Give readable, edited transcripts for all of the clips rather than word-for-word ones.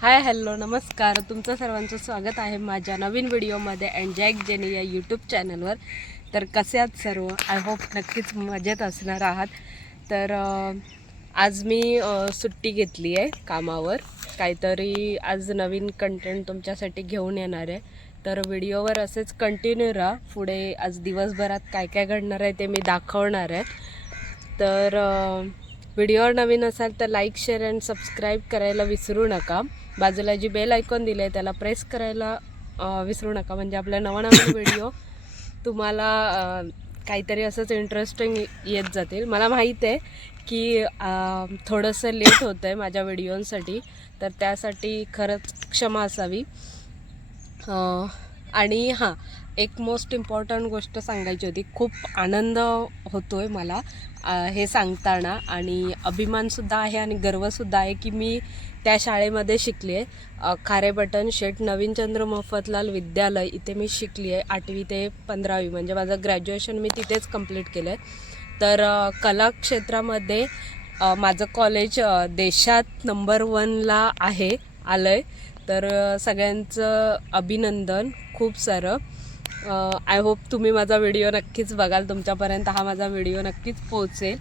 Hi hello नमस्कार, तुमचं सर्वांचं स्वागत आहे माझ्या नवीन व्हिडिओमध्ये अँड जॅक जेनी या यूट्यूब चॅनलवर. तर कसे आहात सर्व? आय होप नक्कीच मजेत असणार आहात. तर आज मी सुट्टी घेतली आहे कामावर. काहीतरी आज नवीन कंटेंट तुमच्यासाठी घेऊन येणार आहे. तर व्हिडिओवर असेच कंटिन्यू राहा. पुढे आज दिवसभरात काय काय घडणार आहे ते मी दाखवणार आहे. तर व्हिडिओवर नवीन असाल तर लाईक शेअर अँड सबस्क्राईब करायला विसरू नका. बाजूला जी बेल आयकॉन दिली आहे त्याला प्रेस करायला विसरू नका, म्हणजे आपल्या नवनवीन व्हिडिओ तुम्हाला काहीतरी असंच इंटरेस्टिंग येत जातील. मला माहीत आहे की थोडंसं लेट होतं आहे माझ्या व्हिडिओंसाठी, तर त्यासाठी खरंच क्षमा असावी. आणि हां, एक मोस्ट इम्पॉर्टंट गोष्ट सांगायची होती. खूप आनंद होतो आहे मला हे सांगताना, आणि अभिमानसुद्धा आहे आणि गर्वसुद्धा आहे की मी त्या शाळेमध्ये शिकली आहे. खारेबटन शेठ नवीनचंद्र मोफतलाल विद्यालय, इथे मी शिकली आहे 8वी ते 15वी, म्हणजे माझं ग्रॅज्युएशन मी तिथेच कंप्लीट केलं आहे. तर कला क्षेत्रामध्ये माझं कॉलेज देशात नंबर 1ला आलं आहे. तर सगळ्यांचं अभिनंदन खूप सारं. आय होप तुम्ही माझा व्हिडिओ नक्कीच बघाल, तुमच्यापर्यंत हा माझा व्हिडिओ नक्कीच पोहोचेल.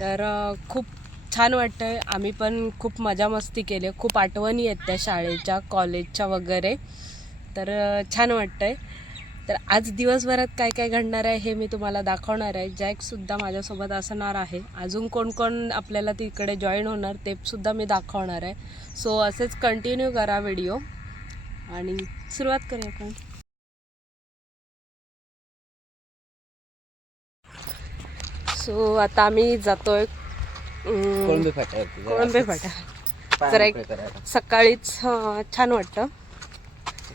तर खूप छान वाटतं आहे. आम्ही पण खूप मजा मस्ती केली, खूप आठवणी आहेत त्या शाळेच्या कॉलेजच्या वगैरे. तर छान वाटतं आहे. तर आज दिवसभरात काय काय घडणार आहे हे मी तुम्हाला दाखवणार आहे. जॅकसुद्धा माझ्यासोबत असणार आहे. अजून कोण कोण आपल्याला तिकडे जॉईन होणार ते सुद्धा मी दाखवणार आहे. सो असेच कंटिन्यू करा व्हिडिओ आणि सुरुवात करूया आपण. सो आता आम्ही जातोय कोळंबे फाटा. जरा एक सकाळीच छान वाटतं.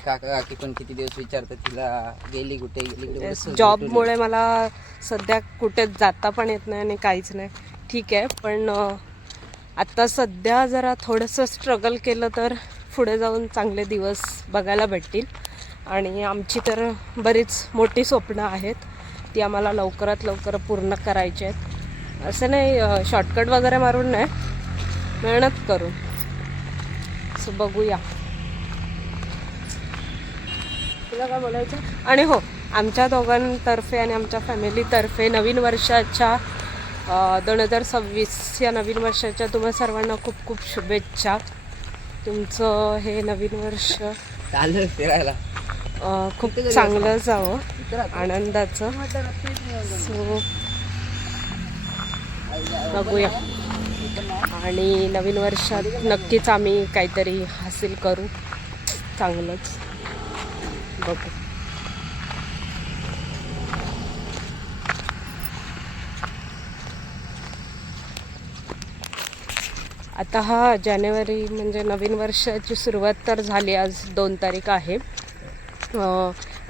काका काकी पण किती दिवस विचारतात तिला गेली कुठे. जॉबमुळे मला सध्या कुठे जाता पण येत नाही आणि काहीच नाही. ठीक आहे, पण आत्ता सध्या जरा थोडंसं स्ट्रगल केलं तर पुढे जाऊन चांगले दिवस बघायला भेटतील. आणि आमची तर बरीच मोठी स्वप्न आहेत, ती आम्हाला लवकरात लवकर पूर्ण करायची आहेत. असं नाही शॉर्टकट वगैरे मारून नाही, मेहनत करून. सो बघूया. तुला काय बोलायचं? आणि हो, आमच्या दोघांतर्फे आणि आमच्या फॅमिलीतर्फे नवीन वर्षाच्या 2026 या नवीन वर्षाच्या तुम्हा सर्वांना खूप खूप शुभेच्छा. तुमचं हे नवीन वर्ष चालेल फिरायला खूप चांगलं जावं, आनंदाचं. सो बघूया. आणि नवीन वर्षात नक्कीच आम्ही काहीतरी हासिल करू चांगलंच. बघू. आता हा जानेवारी म्हणजे नवीन वर्षाची सुरुवात तर झाली. आज 2 तारीख आहे.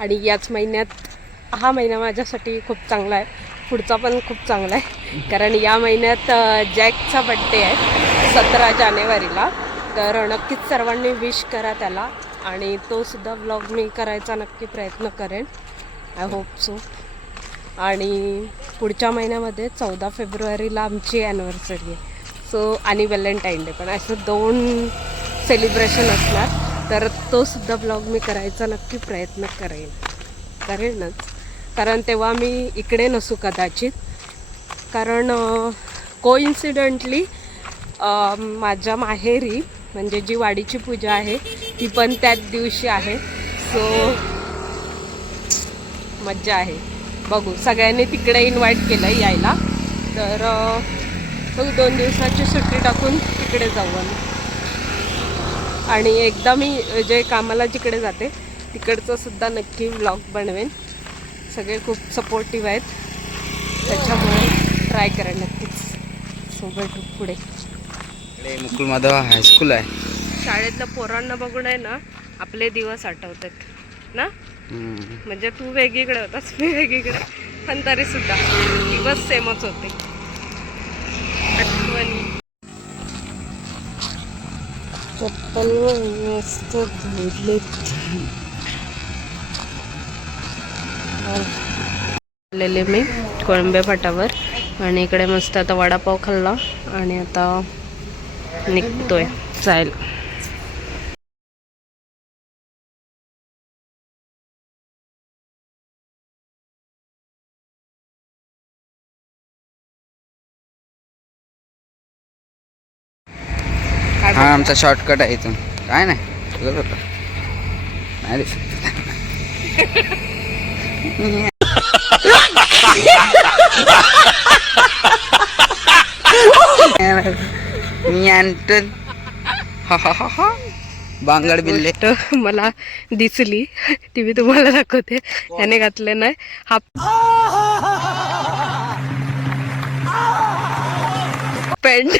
आणि याच महिन्यात हा महिना माझ्यासाठी खूप चांगला आहे. पुढचा पण खूप चांगला आहे, कारण या महिन्यात जॅकचा बड्डे आहे 17 जानेवारीला. तर नक्कीच सर्वांनी विश करा त्याला, आणि तो सुद्धा ब्लॉग मी करायचा नक्की प्रयत्न करेन. I hope so. आणि पुढच्या महिन्यामध्ये 14 फेब्रुवारीला आमची ॲनिव्हर्सरी आहे. सो आणि व्हॅलेंटाईन डे पण, असं 2 सेलिब्रेशन असणार. तर तो सुद्धा ब्लॉग मी करायचा नक्की प्रयत्न करेनच, कारण तेव्हा मी इकडे नसू कदाचित. कारण कोइन्सिडेंटली माझ्या माहेरी म्हणजे जी वाडीची पूजा आहे ती पण त्याच दिवशी आहे. सो मज्जा आहे. बघू, सगळ्यांनी तिकडे इन्व्हाइट केलं यायला. तर बघू 2 दिवसाची सुट्टी टाकून तिकडे जाऊ आम्ही. आणि एकदा मी जे कामाला जिकडे जाते तिकडचं सुद्धा नक्की व्लॉग बनवेन. सगळे खूप सपोर्टिव्ह आहेत, त्याच्यामुळे ट्राय करेन नक्कीच. सोबत पुढे इकडे मुकुल माधव हायस्कूल आहे. शाळेतल्या पोरांना बघून आहे ना आपले दिवस आठवतात ना. म्हणजे तू वेगळीकडे होतास, मी वेगळीकडे, पण तरी सुद्धा दिवस सेमच होते. आठवणी. चप्पल मस्त धुतलेत. आलेले मी कोळंबे फाटावर, आणि इकडे मस्त आता वडापाव खाल्ला आणि आता निघतोय जायला. हा आमचा शॉर्टकट आहे इथून. काय नाही तुझं होतं नाही दिसत. मी आणतो. बांगड बिल्ले. गोष्ट मला दिसली ती मी तुम्हाला दाखवते. त्याने घातले नाही हा पॅन्ट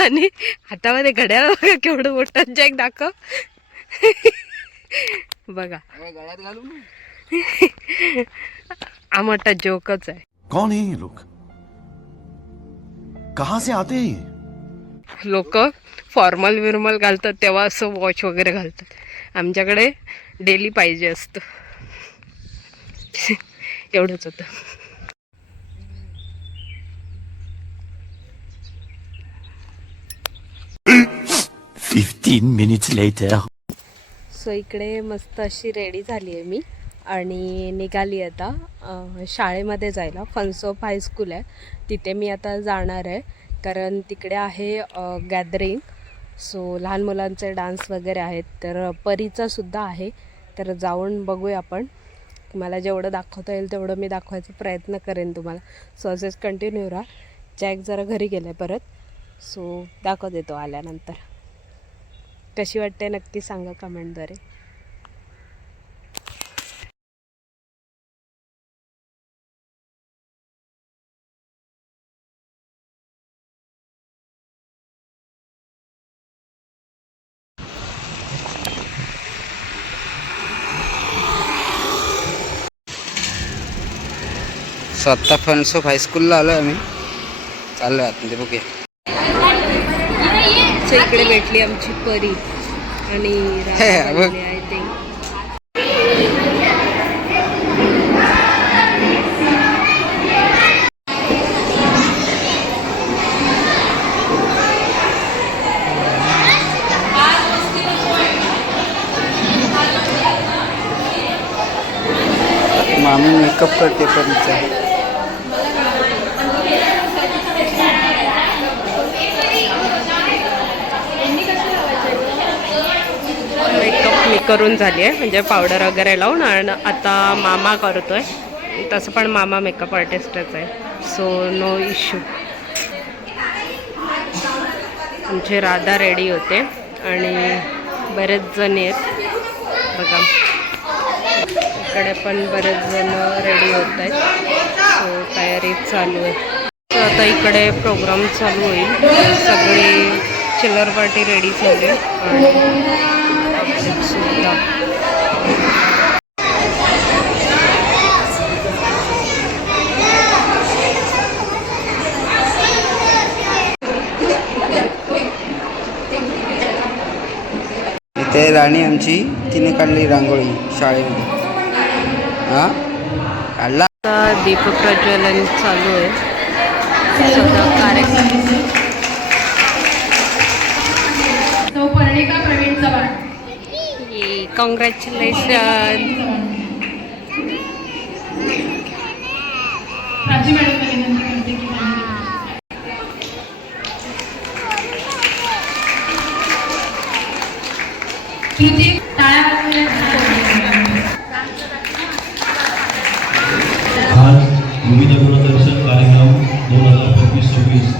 आणि हातामध्ये घड्याळ बघा केवढं मोठं. जॅक दाखव. बघा गळ्यात घालून हा मोठा जोकच आहे. कौन है ये लोग? कहां से आते हैं ये? लोक फॉर्मल विर्मल घालतात तेव्हा असं वॉच वगैरे घालतात. आमच्याकडे डेली पाहिजे असतं. एवढंच होतं. 15 minutes later. सो इकडे मस्त अशी रेडी झाली आहे मी आणि निघाली आता शाळेमध्ये जायला. फनसोप हायस्कूल आहे तिथे मी आता जाणार आहे कारण तिकडे आहे गॅदरिंग. सो लहान मुलांचे डान्स वगैरे आहेत तर परीचा सुद्धा आहे. तर जाऊन बघूया आपण. मला जेवढं दाखवता येईल तेवढं मी दाखवायचा प्रयत्न करेन तुम्हाला. सो असेच कंटिन्यू राहा. जॅक जरा घरी गेलं आहे परत. सो दाखवते तो आल्यानंतर. कशी वाटते नक्की सांगा कमेंटद्वारे. स्वतः फनसोप हायस्कूलला आलो आम्ही. चाललो आतमध्ये बघूया. सो इकडे भेटली आमची परी आणि राधा बघ. बनली आहे ते. मामी मेकअप करते परीचा. मेकअप मी करून झाली आहे म्हणजे पावडर वगैरे लावून. आणि आता मामा करतोय. तसं पण मामा मेकअप आर्टिस्टच आहे. So no issue. आमचे राधा रेडी होते आणि बरेच जण आहेत बघा. इकडे पण बरेच जण रेडी होत आहेत. सो तयारी चालू आहे. सो आता इकडे प्रोग्राम चालू होईल. सगळी चिल्लर पार्टी रेडी झाली आणि सुद्धा इथे राणी आमची तिने काढली रांगोळी शाळेमध्ये. हा काढला. आता दीपप्रज्वलन चालू आहे. सगळं कार्यक्रम. कॉंग्रॅच्युलेशन. आज विविध गुणदर्शन कार्यक्रम 2025-26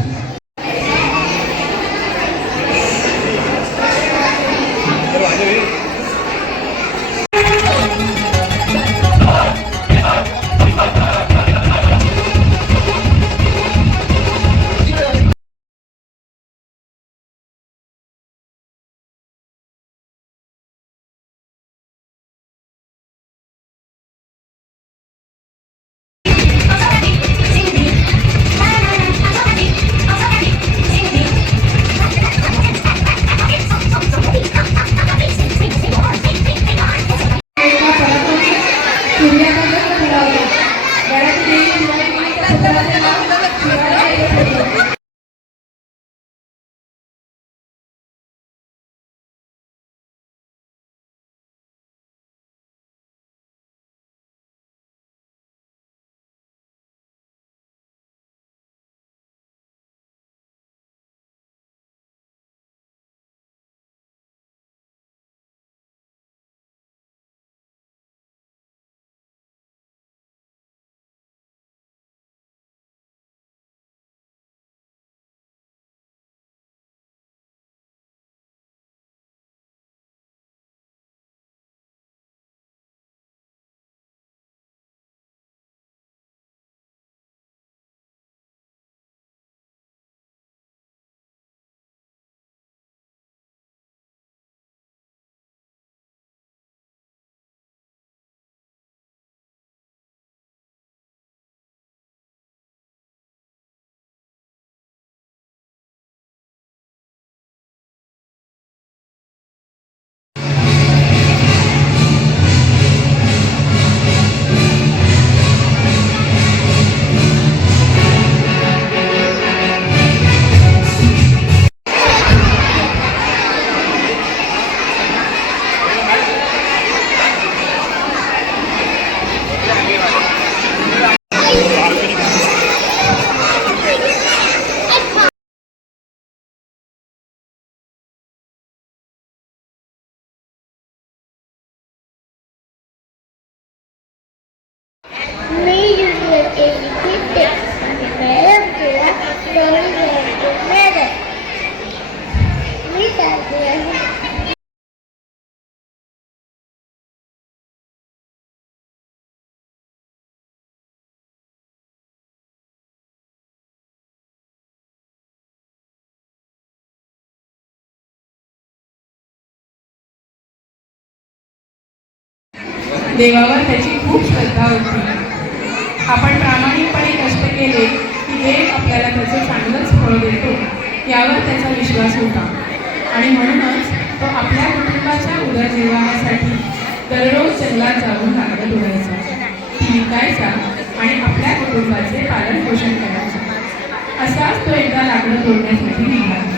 देवावर त्याची खूप श्रद्धा होती. आपण प्रामाणिकपणे कष्ट केले की देव आपल्याला त्याचं चांगलंच फळ देतो यावर त्याचा विश्वास होता. आणि म्हणूनच तो आपल्या कुटुंबाच्या उदरनिर्वाहासाठी दररोज जंगलात जाऊन लाकडं तोडायचा, ती विकायचा आणि आपल्या कुटुंबाचे पालन पोषण करायचा. असाच तो एकदा लाकडं तोडण्यासाठी निघाला.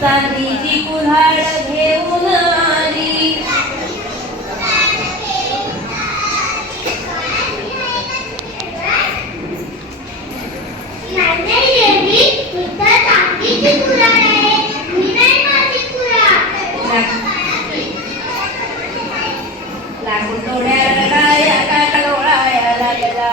चांदीची कुऱ्हाड घेऊन आली, लाकूड तोड्याला लागला लोळाया लागला.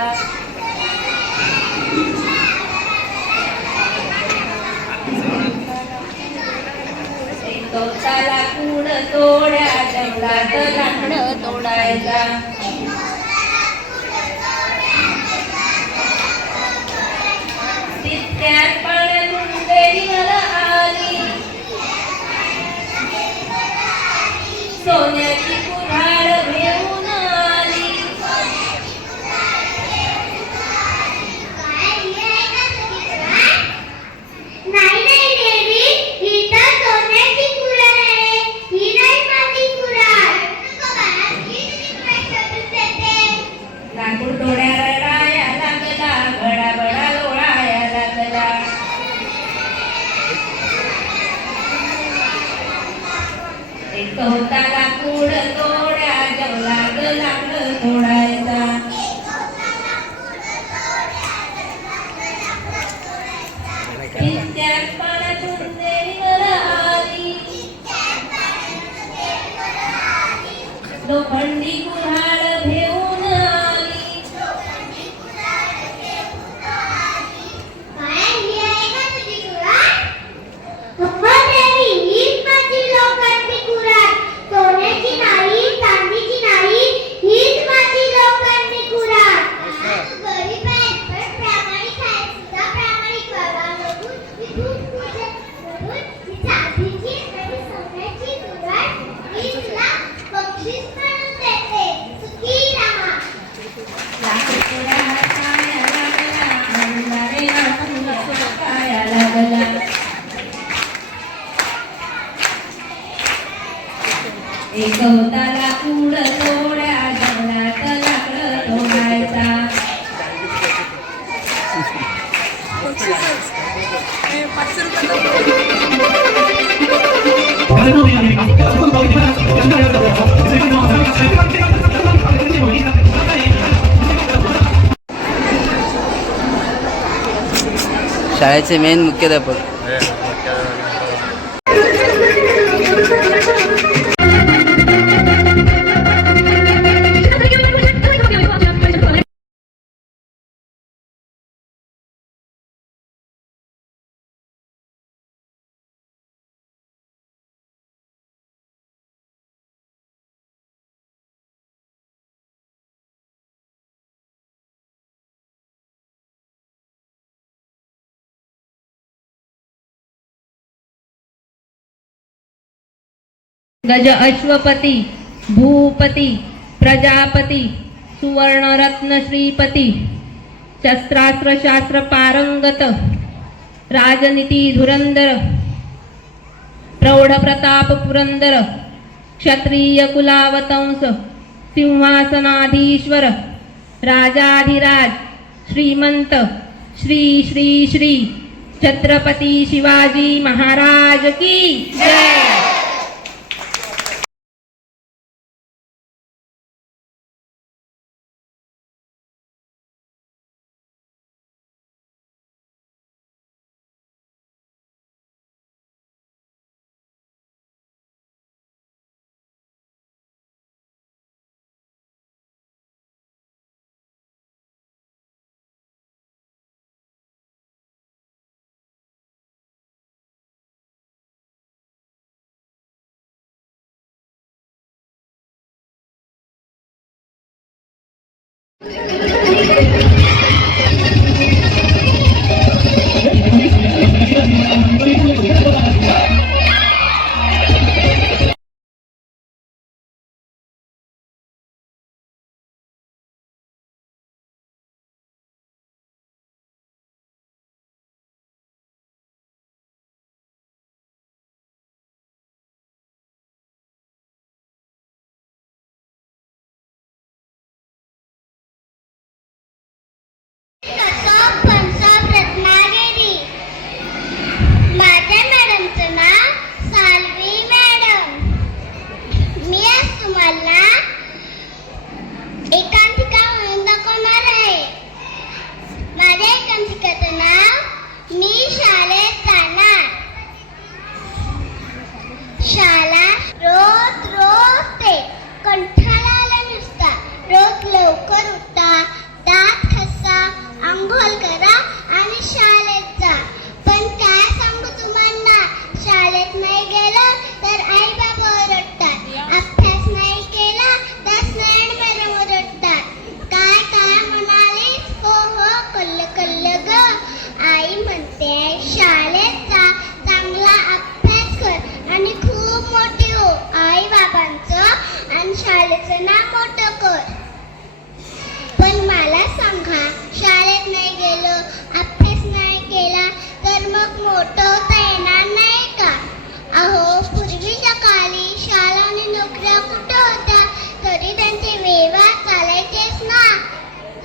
लाकूड तोड्या जंगलात लाकडं तोडायचा. तितक्यात पाण्यातून देवीवर आली, सोन्याची कुऱ्हाड घेऊन आली. लाकूड तोड्याला रडाया लागला, बडा बडा लोळाया लागला. एक होता लाकूड तोड्या जंगलात लाकडं तोडायचा. तितक्यात पाण्यातून देवीवर आली, लोखंडी कुऱ्हाड घेऊन आली. सोन्याची नाही, चांदीची नाही, हीच माझी लोखंडी कुऱ्हाड. गरीब आहे पण प्रामाणिक आहे, सुद्धा प्रामाणिक व्हावा. दूध चांदीची आणि सोन्याची कुऱ्हाड मी तुला बक्षीस म्हणून देते. सुखी राहा. लाकूड तोड्याला खाया लागला, अंधारे लाकूड खाया लागला. एक होता लाकूड तोड्या जंगलात लाकडं तोडायचा. शाळेचे मेन मुख्याध्यापक. गज अश्वपती भूपती प्रजापती सुवर्णरत्न श्रीपती शस्त्रास्त्र शास्त्र पारंगत राजनीती धुरंदर प्रौढ प्रताप पुरंदर क्षत्रिय कुलावतंस सिंहासनाधीश्वर राजाधिराज श्रीमंत श्री श्री श्री छत्रपती शिवाजी महाराज की जय. पंचाब रत्नागिरी. माझ्या मॅडमचं नाव साल्वी मॅडम. मी आज तुम्हाला एकांकिका म्हणून दाखवणार आहे. माझ्या एकांकिकाचं नाव मी शाळेत जाणार. शाळा रोज रोज ते कंठाला आलं नुसता. रोज लवकर उठा, दात घासा, अंघोळ करा आणि शाळेत जा. पण काय सांगू तुम्हाला, शाळेत नाही गेलं तर आई बाबा ओरडतात. अभ्यास नाही केला तर स्नेह मॅडम ओरडतात. काय काय म्हणाली, हो हो कल्ल कल्ल ग. आई म्हणते शाळेत जा, चांगला अभ्यास कर आणि खूप मोठी हो. आई बाबांचं आणि शाळेचं नाव मोठं कर. पण मला सांगा, शाळेत नाही गेलो, अभ्यास नाही केला तर मग मोठं होता येणार नाही का? अहो, पूर्वीच्या काळी शाळा आणि नोकऱ्या कुठं होत्या, तरी त्यांचे व्यवहार चालायचेच ना.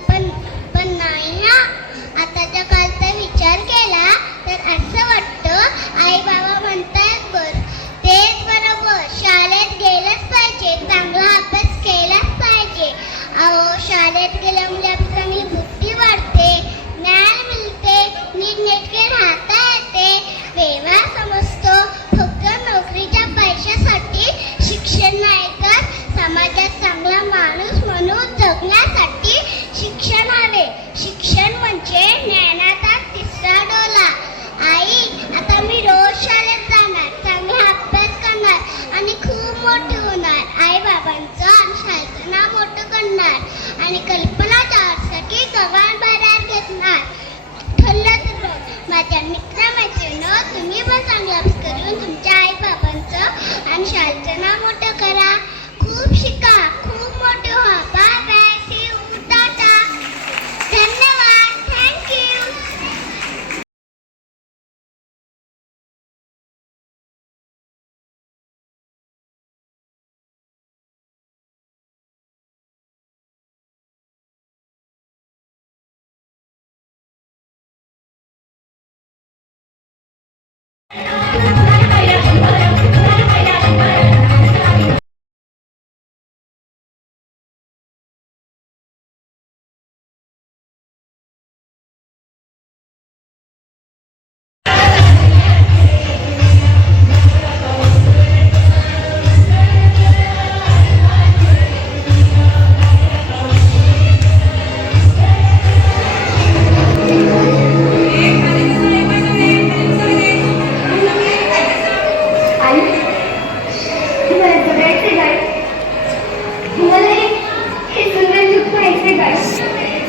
पण नाही ना. आताच्या काळचा विचार केला तर असं वाटतं आई बाबा म्हणतायत तेच बरोबर, शाळेत गेलंच पाहिजे, चांगला अभ्यास केलाच पाहिजे. अहो, शाळेत गेल्यामुळे आपली चांगली बुद्धी वाढते, ज्ञान मिळते, नीटनेटके राहता येते, व्यवहार समजतो. फक्त नोकरीच्या पैशासाठी शिक्षण नाही तर समाजात चांगला माणूस म्हणून जगण्यासाठी शिक्षण हवे. शिक्षण म्हणजे ज्ञानाचा तिसरा डोला. आई, आता मी रोज शाळेत जाणार, चांगला अभ्यास करणार आणि खूप मोठे होणार. आई बाबांचं आणि शाळेचं नाव मोठं करणार आणि कल्पना चावसाठी गव्हाण बाजार घेणार. ठरलं तर माझ्या मित्रमैत्रिणींनो, तुम्ही पण चांगला अभ्यास करून तुमच्या आई बाबांचं आणि शाळेचं नाव मोठं करा. खूप शिका, खूप मोठे व्हा. Bye bye, see you, tata. धन्यवाद, थँक्यू.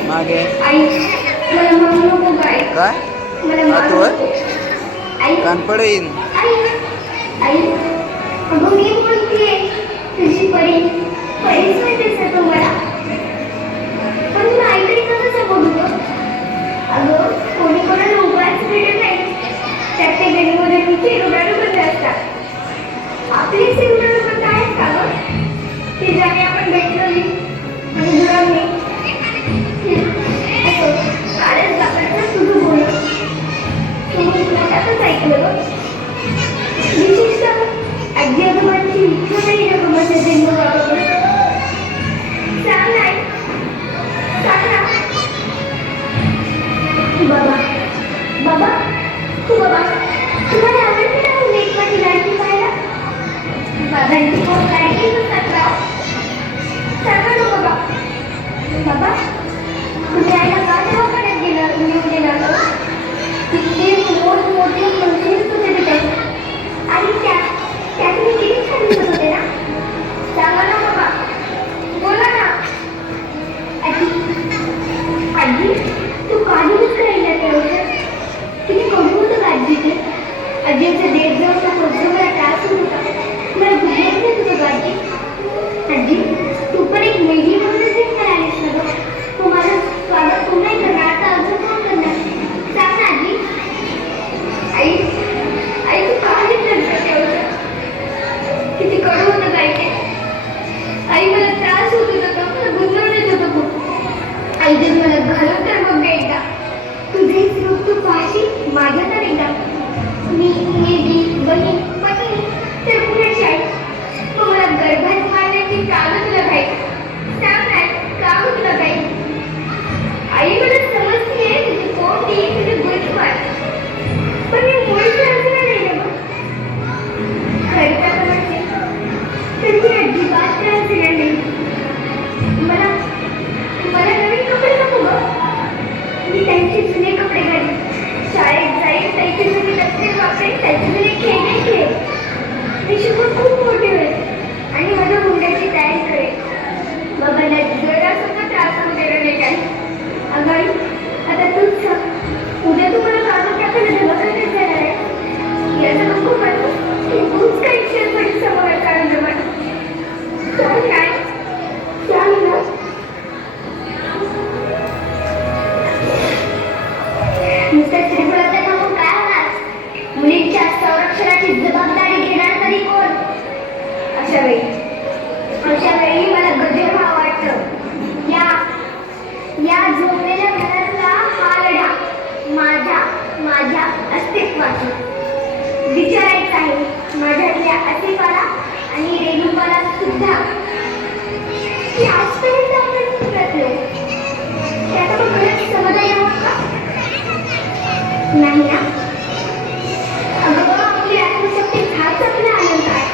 मागे आई, मला म्हणू नको काय. काय मला मारू तू नको. आई, कानपड येईन. आई, आई, अगं मी बोलतेय तुझी परीच म्हणतेस ना तू मला. पण तुला आईकडे कसं बघतो. अगं कोणी कोणाला उपायच भेटत नाही. आपली सिंधुदुर्ग आहेत का गं? ती जागे आपण भेटलोली आणि दुरावली. कालच बापाचं तुझं बोलणं तुम्ही मोठ्यातच ऐकलं गं. विशेषतः आजी आजोबांची इच्छा नाही ना गं माझ्या सिंधुदुर्गाबद्दल. सांग नाही, सांग ना. बाबा बाबा तू बाबा तुम्हाला आवडते ना लेकमाची लाडकी पाहायला? बाबांची खूप लाडकी नसतात राव. सांगा ना बाबा. बाबा तुम्ही आईला का दवाखान्यात घेऊन गेला गं? तिथे मोठमोठे मशीन्स होते तिथे आणि त्या तुम्ही किती छान दिसत होते ना. सांगा ना बाबा, बोला ना. आजी तू काढूनच राहिला त्या औषध. किती कमी होतं आजी ते. आजीचं देत जाऊन मला त्रास होत होता. मला भूक देत होतं आजी. आजी तू पण एक मेघी म्हणूनच दिसणार आलीस ना गं. तू माझं स्वागत तू नाही करणार आता अजून कोण करणार? सांग ना आजी. आई आई तू का घेतलं ते औषध? किती कडू होतं काय ते. आई मला त्रास होत होता, मला गुंगण येत होतं खूप. आई जर मला घालून तर बघ एकदा. तुझे रूप तू पाहशील माझ्या तर एकदा. मी बहीण पत्नी तर कुणाची आई. मग मला गर्भात मारण्याची चालू तुला काही. सांग नाही का तुला काही. आई मला समजते तुझी कोणती तुझी गुणवान. पण मी मुळीचं असं नाही ना गं. खरं तर म्हणते तर मी अजिबात त्रास देणार नाही. मला नवीन कपडे नको गं. मी त्यांचे जुने कपडे घालीन. शाळेत जाईल त्यांचे जुने दप्तर वापरेन. त्यांचे जुने खेळणे खेळ. मी शिकून खूप मोठे होईल आणि माझ्या मुंड्याची तयारी करेन. बाबाला जरा सुद्धा त्रास होऊन देणार नाही काही. अगं आई आता तूच सांग. उद्या तू मला कागद टाकायला दवाखान्यात जाणार आहे. याचं नको म्हणून तूच काही शेअरमध्ये समोर काढून मला सांग काय. सांग ना. नुसतं श्रीफळाचं नाव काय होणार? मुलींच्या संरक्षणाची जबाबदारी घेणार तरी कोण? अशा वेळी मला गजर भाव वाटतं. या झोपलेल्या घरातला हा लढा माझ्या अस्तित्वाचा विचारायचा आहे. माझ्यातल्या अस्तित्वाला आणि रेणुकाला सुद्धा की आजपर्यंत आपण प्रयत्न त्याचा पण खरंच समाधान यावं का? नाही ना. अगं बाबा आपली आत्मशक्ती हाच आपला आनंद आहे.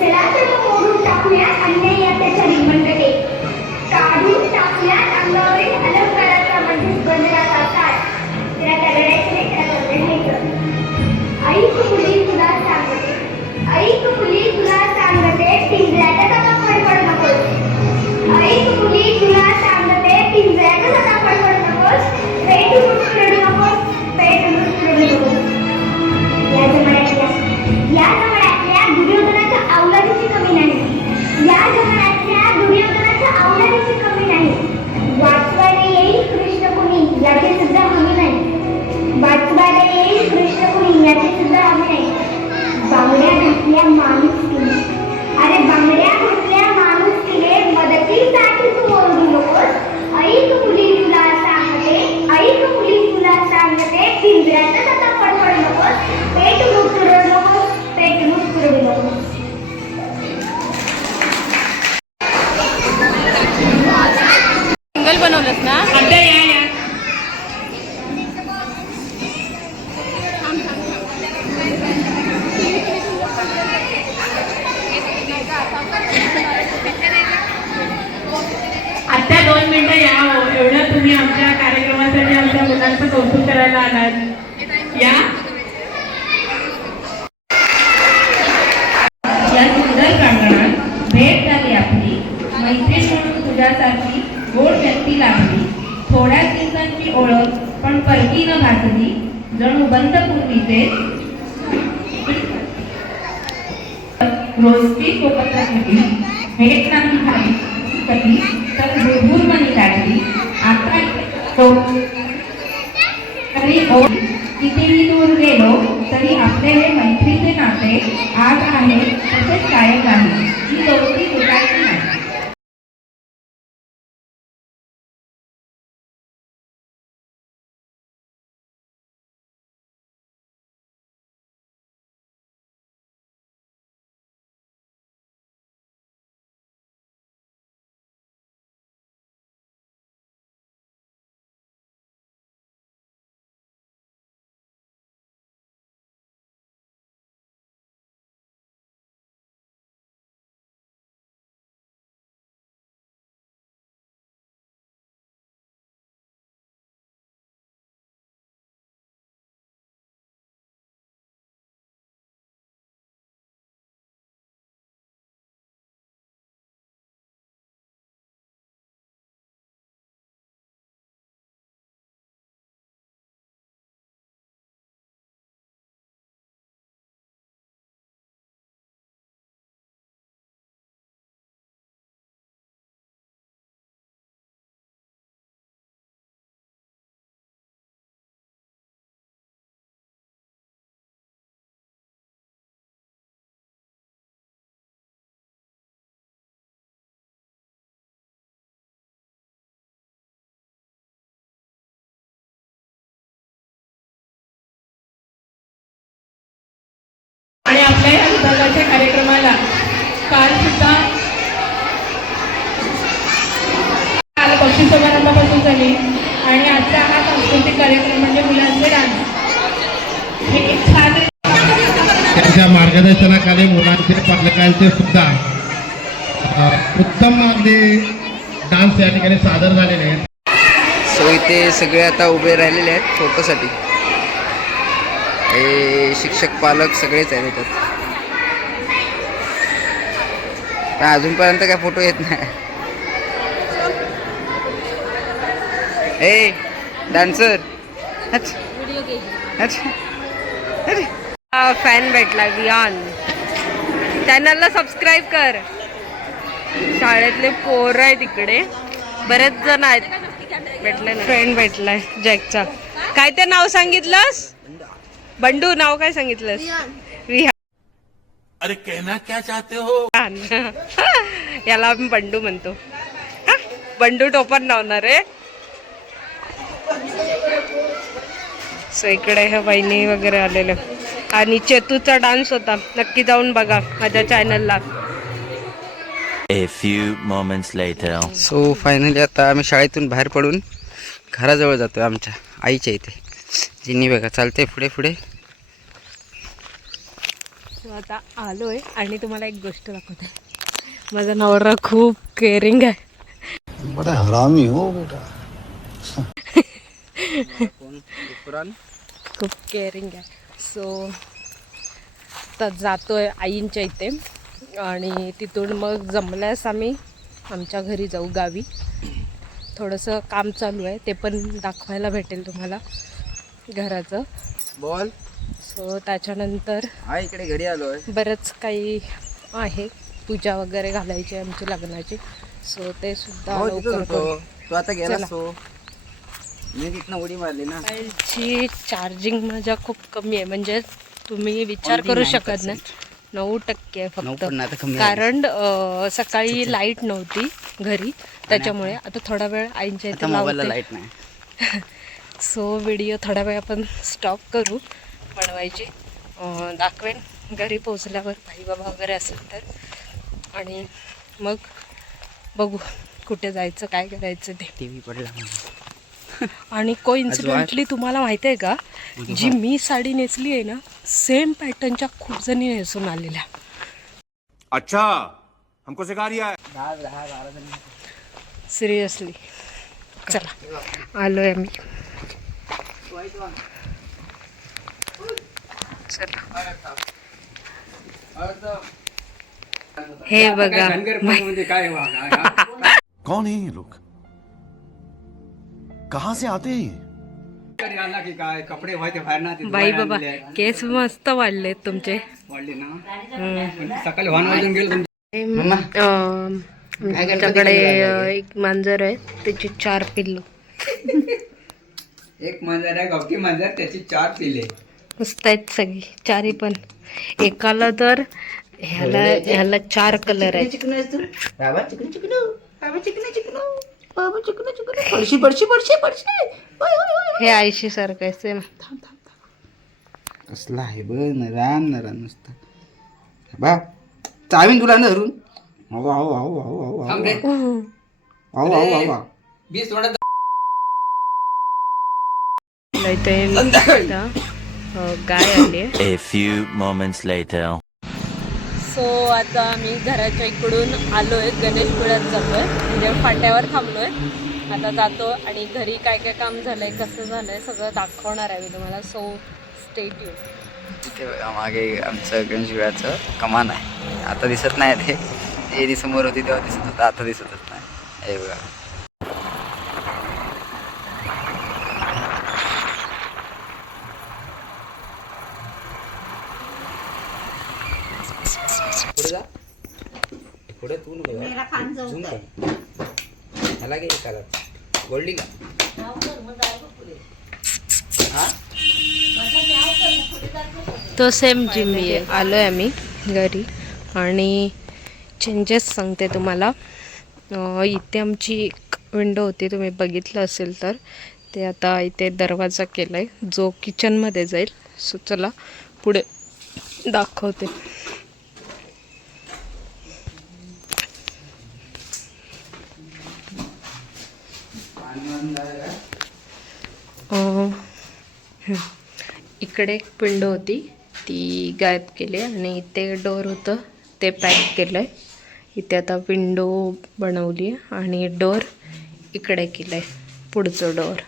चला तर मग मोडून टाकूया अन्याय त्याच्या रिबंधते. काढून टाकल्या अंगावरील अलंकाराचा म्हणजे गंधराचा ताट. त्याला तगडायचं नाही, त्याला गंधरायचं. ऐक मुली तुला सांगते, ऐक मुली तुला सांगते, पिंजऱ्यातच आता फडफड नकोस. ऐक मुली तुला सांगते, पिंजऱ्यातच आता फडफड नकोस. पेट उठून रडू नकोस, पेट उठून रडू नकोस. या जमान्यातल्या दुर्योधनाच्या अवलादीची कमी नाही. या जमान्यातल्या दुर्योधनाच्या अवलादीची कमी नाही. वाचवायला येईल कृष्ण कुणी याची सुद्धा हमी नाही. वाचवायला येईल कृष्ण कुणी याची सुद्धा हमी नाही. बांगड्या घातल्या माणूस केले. अरे बांगड्या घातल्या माणूस केले मदतीसाठी तू ओरडू नकोस. ऐक मुली तुला सांगते, ऐक मुली तुला सांगते, पिंजऱ्यातच आता फडफड नकोस. पेट मुचुरडू नकोस, पेट मुचुरडू नकोस. सिंगल बनवलंस ना. आता 2 मिनिटं या हो. एवढं तुम्ही आमच्या कार्यक्रमासाठी आमच्या मुलांचं कौतुक करायला आलात. या सुंदर प्रांगणात भेट झाली आपली. मैत्रीण म्हणून तुझ्यासारखी गोड व्यक्ती लागली. थोड्या दिवसांची ओळख पण परकी न भासली. जणू बंद पूर्वीचे रोजची सोबत घडली. भेट नाही झाली कधी तर भरपूर मनी लागली. आता कितीही दूर गेलो तर तरी आपले हे मैत्रीचे नाते आज आहे तसेच कायम राहील. ही दोस्ती तुटायची नाही. आणि आपल्या या विभागाच्या कार्यक्रमाला काल सुद्धा काल बक्षीस समारंभापासून झाली आणि आजचा हा सांस्कृतिक कार्यक्रम म्हणजे मुलांचे डान्स. हे एक छान त्यांच्या मार्गदर्शनाखाली मुलांचे पालकांचे सुद्धा उत्तम अगदी डान्स या ठिकाणी सादर झालेले आहेत. सो इथे सगळे आता उभे राहिलेले आहेत फोटोसाठी. हे शिक्षक पालक सगळेच आहेत याच्यात. पण अजूनपर्यंत काय फोटो येत नाही. ए डान्सर फॅन भेटला रियान. चॅनलला सबस्क्राईब कर. शाळेतले पोरं आहेत इकडे, बरेच जण आहेत. भेटले फ्रेंड भेटलाय जॅकचा. काय ते नाव सांगितलंस? बंडू. नाव काय सांगितलंस? विहान. अरे कहना क्या चाहते हो? याला आम्ही बंडू म्हणतो. हा? बंडू टोपण लावणार आहे. सो इकडे हे बहिणी वगैरे आलेले. आणि चेतूचा डान्स होता, नक्की जाऊन बघा माझ्या चॅनलला. A few moments later. So finally आता आम्ही शाळेतून बाहेर पडून घराजवळ जातो आमच्या आईच्या इथे. जिनी बघा चालते पुढे पुढे. सो आता आलोय आणि तुम्हाला एक गोष्ट दाखवते. माझा नवरा खूप केअरिंग आहे. बड़ा हरामी हो बेटा. खूप केअरिंग आहे. सो तर जातोय आईंच्या इथे आणि तिथून मग जमल्यास आम्ही आमच्या घरी जाऊ गावी. थोडंसं काम चालू आहे, ते पण दाखवायला भेटेल तुम्हाला घराचं. बोल. सो त्याच्यानंतर इकडे घरी आलोय. बरंच काही आहे, पूजा वगैरे घालायची आमची लग्नाची. सो ते सुद्धा लवकर करू. तू आता गेला. चला. सो मी तिथनं उडी मारली ना. मोबाईलची चार्जिंग माझ्या खूप कमी आहे, म्हणजे तुम्ही विचार करू शकत नाही. 9% आहे फक्त. कारण सकाळी लाईट नव्हती घरी, त्याच्यामुळे आता थोडा वेळ आईंच्या इथे लावते. लाईट नाही. सो व्हिडिओ थोडा वेळ आपण स्टॉप करू बनवायची. दाखवेन घरी पोचल्यावर भाई बाबा वगैरे असेल तर. आणि मग बघू कुठे जायचं, काय करायचं ते. टीव्ही पडला. आणि कोइन्सिडेंटली तुम्हाला माहिती आहे का, जी मी साडी नेसली आहे ना, सेम पॅटर्नच्या खूप जणी नेसून आलेल्या. अच्छा हमको सिखा रिया है. सिरियसली. चला आलोय आम्ही. चला. हे बघा कौन है ये लोग? कहाँ से आते हैं? कपडे व्हायचे बाहेर ना. बाई बाबा केस मस्त वाढलेत तुमचे. सकाळी वाहन वाजून गेलो. आमच्याकडे एक मांजर आहे, त्याची 4 पिल्लं. एक मांजर आहे, गावठी मांजर, त्याची 4 पिल्ले. मस्त आहेत सगळी चारी पण. एकाला तर ह्याला 4 कलर आहेत. बाबा चिकन चिकन बाबा चिकन चिकन बाबा चिकन चिकन पडशी पडशी पडशी पडशी. हे आयशी सारखं आहे सेम. कसला आहे बघ नरान नरान नुसतं. बा चावीन तुला ना धरून. आहो आहो आहो आहो आहो आहो आहो आहो आहो. इथे गाय आली आहे. A few moments later. So आता आम्ही घराच्या इकडून आलोय, गणेशपुळ्यात जातोय, म्हणजे फाट्यावर थांबलोय. आता जातो आणि घरी काय काय काम झालंय, कसं झालंय सगळं दाखवणार आहे मी तुम्हाला. So stay tune. इथे बघा मागे आमचं गणेशगिळाचं कमान आहे. आता दिसत नाही ते. एरी समोर होती तेव्हा दिसत होतं, आता दिसतच नाही. हे बघा पुढे जा. पुढे तू झूम कर. ह्याला घे एकाला. गोल्डी का हा तो सेम जिम्मी आहे. आलोय आम्ही घरी आणि चेंजेस सांगते तुम्हाला. इथे आमची एक विंडो होती, तुम्ही बघितलं असेल तर. ते आता इथे दरवाजा केला आहे जो किचनमध्ये जाईल. सो चला पुढे दाखवते. इकडे एक विंडो होती ती गायब केली आणि इथे डोअर होतं ते पॅक केलं आहे. इथे आता विंडो बनवली आहे आणि डोअर इकडे केलं आहे, पुढचं डोअर.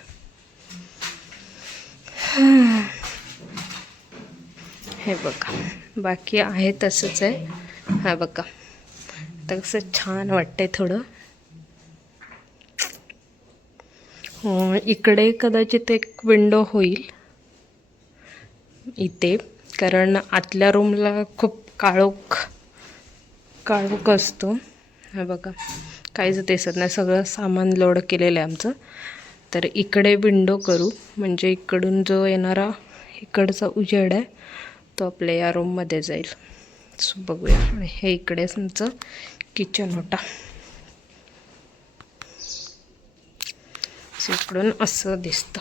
हे बघा बाकी आहे तसंच आहे. हा बघा आता कसं छान वाटतंय थोडं. इकडे कदाचित एक विंडो होईल इथे, कारण आतल्या रूमला खूप काळोख असतो. हा बघा काहीच दिसत नाही, सगळं सामान लोड केलेलं आहे आमचं. तर इकडे विंडो करू म्हणजे इकडून जो येणारा इकडचा उजेड आहे तो आपल्या या रूममध्ये जाईल. सो बघूया. आणि हे इकडेच आमचं किचन होता. सो इकडून असं दिसतं.